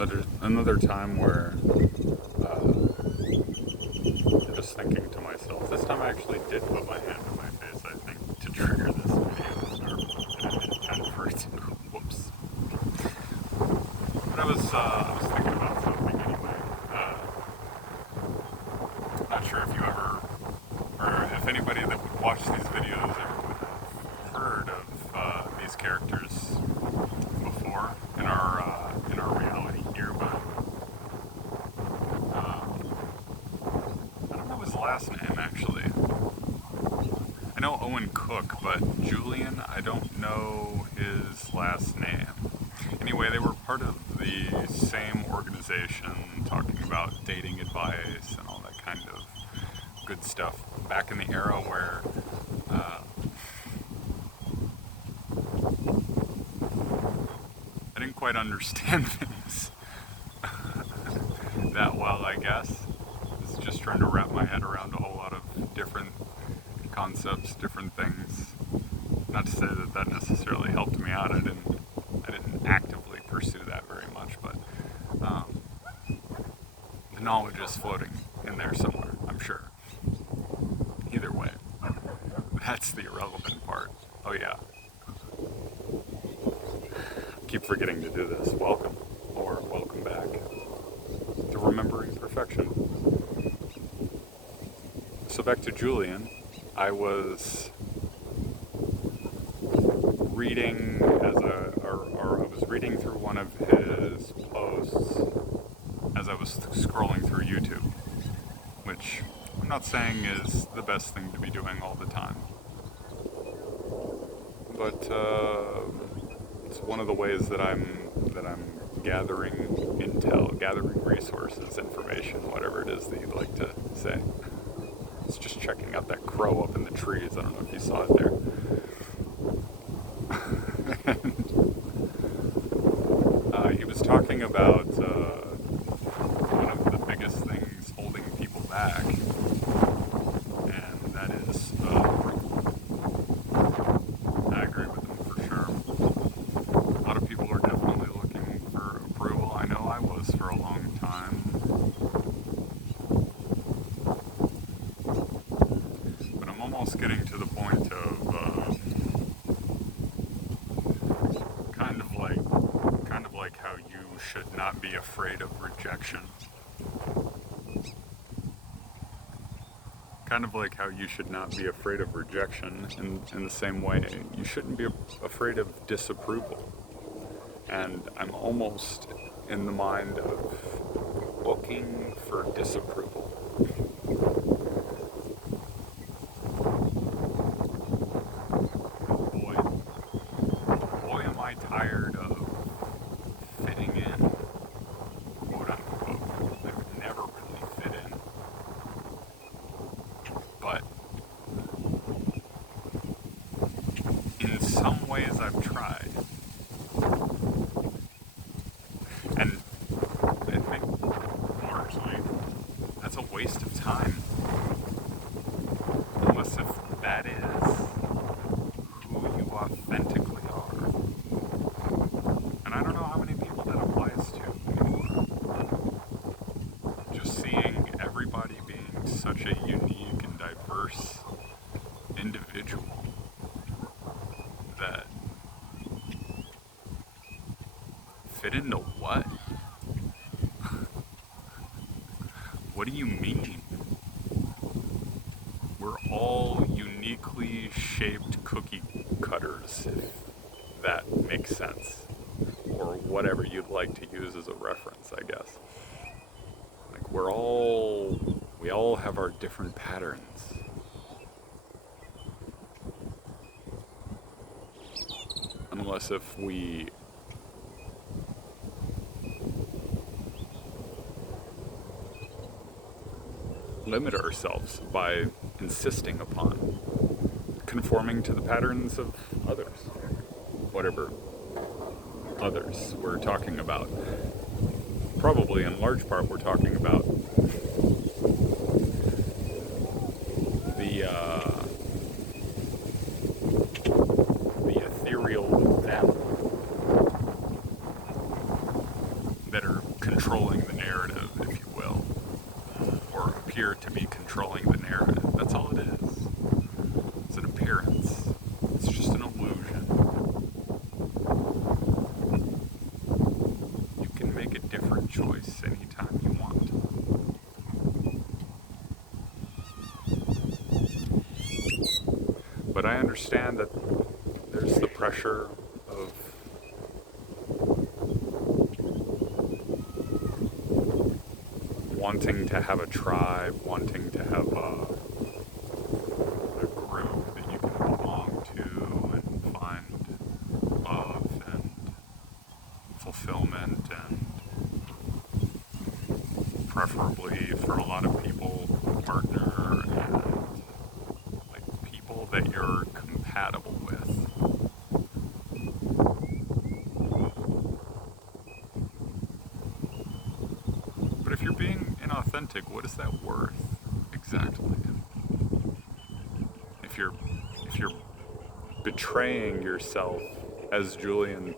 another time where I'm just thinking to myself. This time I actually did put my hand to my face, I think, to trigger this video to start. I didn't intend for it to. Whoops. But I was thinking about something anyway. Not sure if you ever, or if anybody that would watch these videos ever would have heard of these characters before in our reality here, but I don't know his last name actually. I know Owen Cook, but Julian, I don't know his last name. Anyway, they were part of the same organization, talking about dating advice and all that kind of good stuff back in the era where I didn't quite understand things that well, I guess. I was just trying to wrap my head around a whole lot of different concepts, different things. Not to say that that necessarily helped me out. I didn't actively pursue that very much, but the knowledge is floating in there somewhere, I'm sure. Either way, that's the irrelevant part. Oh yeah. Keep forgetting to do this. Welcome, or welcome back to Remembering Perfection. So back to Julian. I was reading I was reading through one of his posts as I was scrolling through YouTube, which I'm not saying is the best thing to be doing all the time, but it's one of the ways that I'm gathering intel, gathering resources, information, whatever it is that you'd like to say. It's just checking out that crow up in the trees. I don't know if you saw it there. He was talking about one of the biggest things holding people back, and that is approval. I agree with him for sure. A lot of people are definitely looking for approval. I know I was for a long time. But I'm almost getting to the point of kind of like how you should not be afraid of rejection. Kind of like how you should not be afraid of rejection in the same way you shouldn't be afraid of disapproval. And I'm almost in the mind of looking for disapproval. Boy, am I tired of fitting in, quote unquote. I would never really fit in. But in some ways I've tried. And I think largely that's a waste of time. Unless if that is who you authentically are. And I don't know how many people that applies to anymore. Just seeing everybody being such a unique and diverse individual that fit into what? What do you mean? We're all uniquely shaped cookie cutters, if that makes sense. Or whatever you'd like to use as a reference, I guess. Like we all have our different patterns. Unless if we limit ourselves by insisting upon conforming to the patterns of others, whatever others we're talking about. Probably in large part we're talking about the ethereal them that are controlling the narrative, if you will, or appear to be controlling the narrative. That's all it is. It's an appearance. It's just an illusion. You can make a different choice anytime you want. But I understand that there's the pressure of wanting to have a tribe, wanting to have a group that you can belong to and find love and fulfillment, and preferably for a lot of people, a partner and like people that you're compatible with. But if you're being inauthentic, what is that worth exactly? If you're betraying yourself, as Julian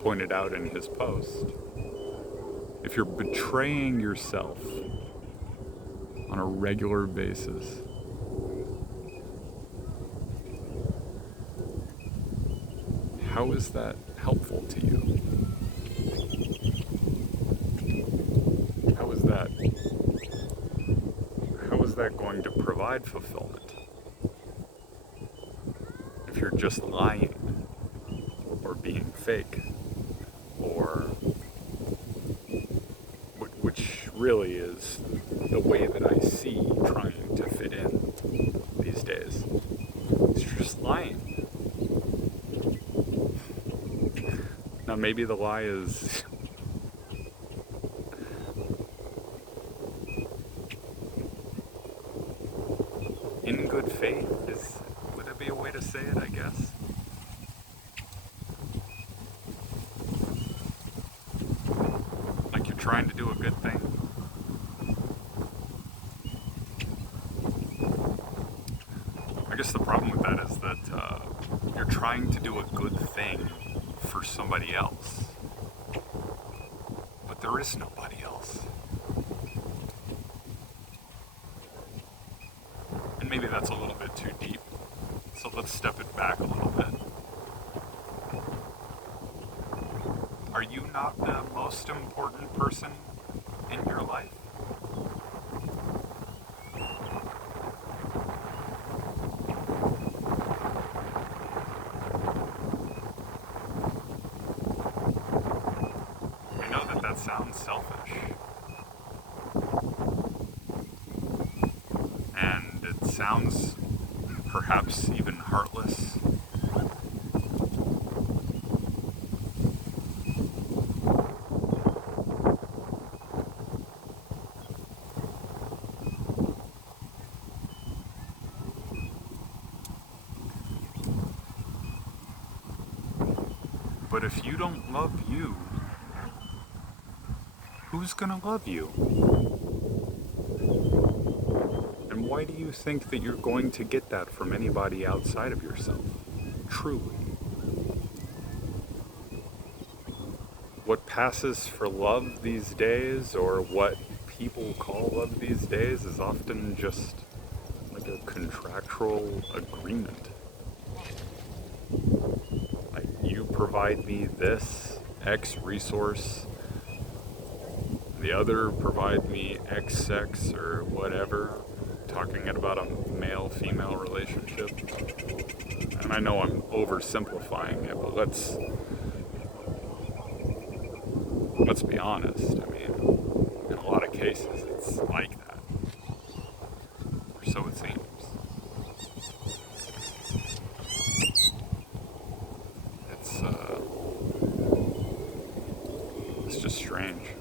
pointed out in his post, if you're betraying yourself on a regular basis, how is that helpful to you? How is that going to provide fulfillment? If you're just lying or being fake, or which really is the way that I see trying to fit in these days. It's just lying. Now maybe the lie is in good faith. Would that be a way to say it, I guess? Like you're trying to do a good thing. I guess the problem with that is that you're trying to do a good thing for somebody else. But there is nobody else. And maybe that's a little bit too deep. So let's step it back a little bit. Are you not the most important person in your life? I know that sounds selfish. And it sounds perhaps even heartless. But if you don't love you, who's gonna love you? And why do you think that you're going to get that from anybody outside of yourself? Truly. What passes for love these days, or what people call love these days, is often just like a contractual agreement. Like, you provide me this X resource, the other provide me X sex or whatever, talking about a male-female relationship. And I know I'm oversimplifying it, but let's be honest. I mean, in a lot of cases, it's like that. Or so it seems. It's just strange.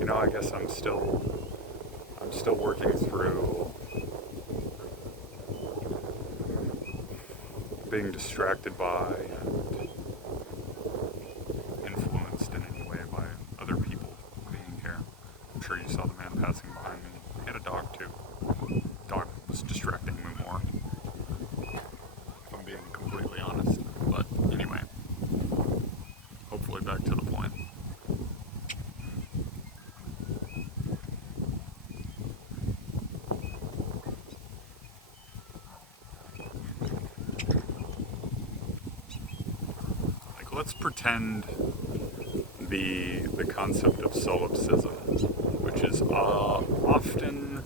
And, I guess I'm still working through being distracted by and influenced in any way by other people being here. I'm sure you saw the man passing behind me. He had a dog too. The dog was distracting me more, if I'm being completely honest. But anyway, hopefully back to the point. Like, let's pretend the concept of solipsism, which is often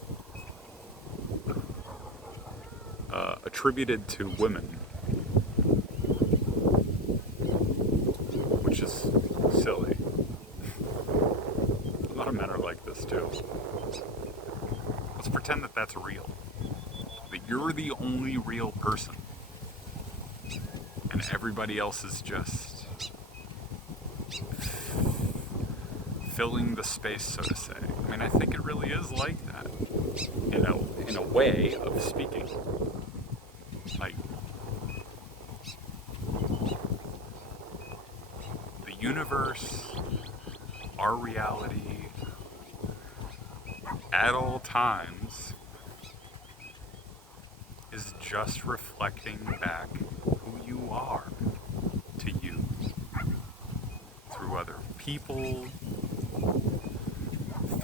attributed to women, which is silly. A lot of men are like this too. Let's pretend that that's real. That you're the only real person. And everybody else is just filling the space, so to say. I mean, I think it really is like that. In a way of speaking. Like, the universe, our reality, at all times, is just reflecting back who you are to you. Through other people,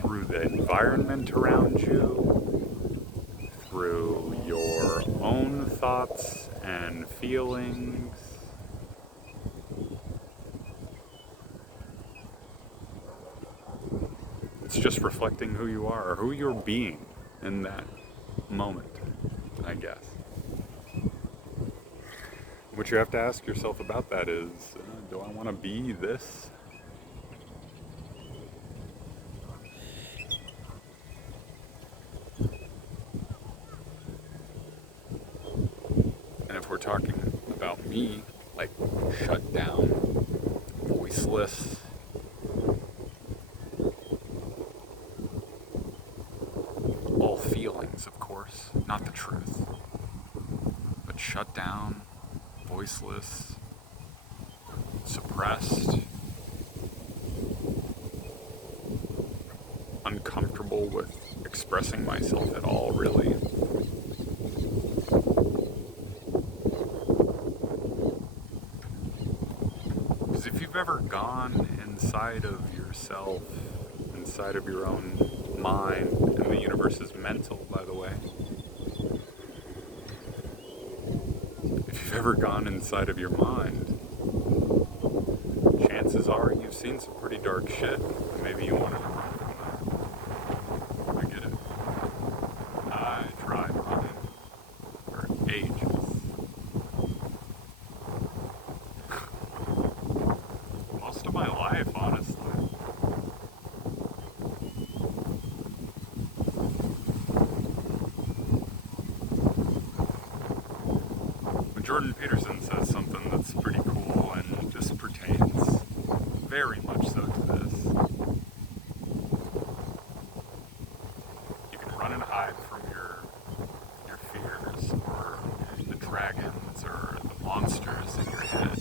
through the environment around you, through your own thoughts and feelings. It's just reflecting who you are, or who you're being in that moment, I guess. What you have to ask yourself about that is, do I want to be this? And if we're talking about me, like shut down, voiceless, all feelings, of course, not the truth, but shut down, voiceless, suppressed, uncomfortable with expressing myself at all, really. Because if you've ever gone inside of yourself, inside of your own mind, and the universe is mental, by the way. If you've ever gone inside of your mind, chances are you've seen some pretty dark shit, and maybe you want to run from that. I get it. I tried running for ages. Most of my life, honestly. Jordan Peterson says something that's pretty cool, and this pertains very much so to this. You can run and hide from your fears, or the dragons, or the monsters in your head.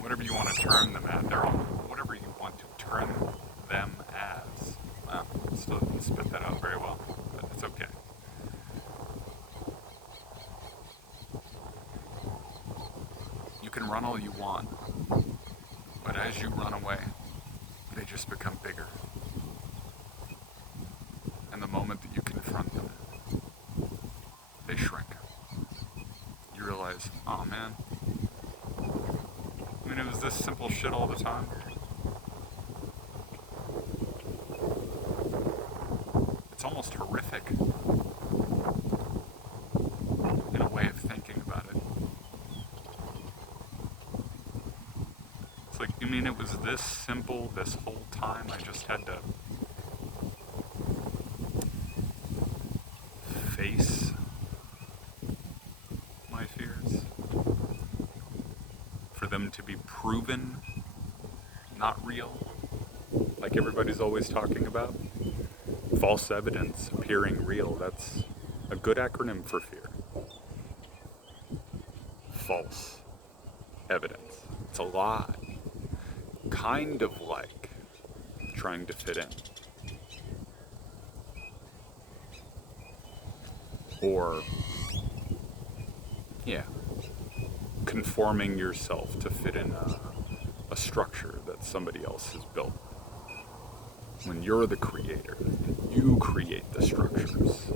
Whatever you want to term them at. They're all whatever you want to term them as. Wow, still didn't spit that out very well, but it's okay. You can run all you want, but as you run away, they just become bigger. And the moment that you confront them, they shrink. You realize, oh man, I mean, it was this simple shit all the time. It's almost horrific in a way of thinking about it. It's like, you mean it was this simple this whole time? I just had to face my fears? For them to be proven not real? Like everybody's always talking about? False evidence appearing real. That's a good acronym for fear. false evidence. It's a lie. Kind of like trying to fit in. Or, yeah, conforming yourself to fit in a structure that somebody else has built. When you're the creator, you create the structures.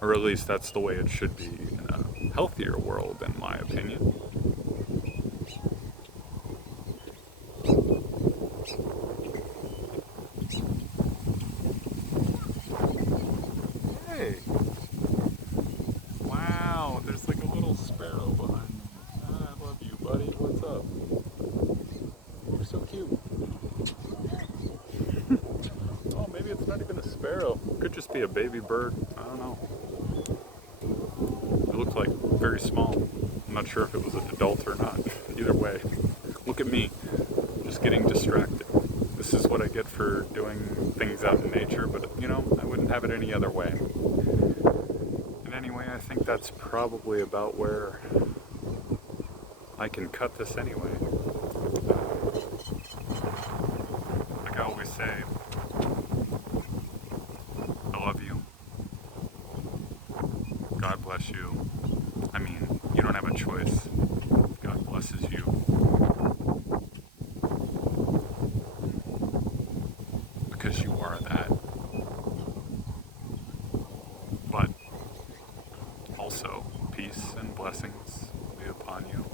Or at least that's the way it should be in a healthier world, in my opinion. Hey! Wow, there's like a little sparrow behind me. Ah, I love you, buddy. What's up? You're so cute. Oh, maybe it's not even a sparrow. It could just be a baby bird. I don't know. It looks like very small. I'm not sure if it was an adult or not. Either way, look at me, just getting distracted. This is what I get for doing things out in nature, but you know, I wouldn't have it any other way. And anyway, I think that's probably about where I can cut this anyway. Like I always say, I love you. God bless you. I mean, you don't have a choice. God blesses you. Because you are that. But also, peace and blessings be upon you.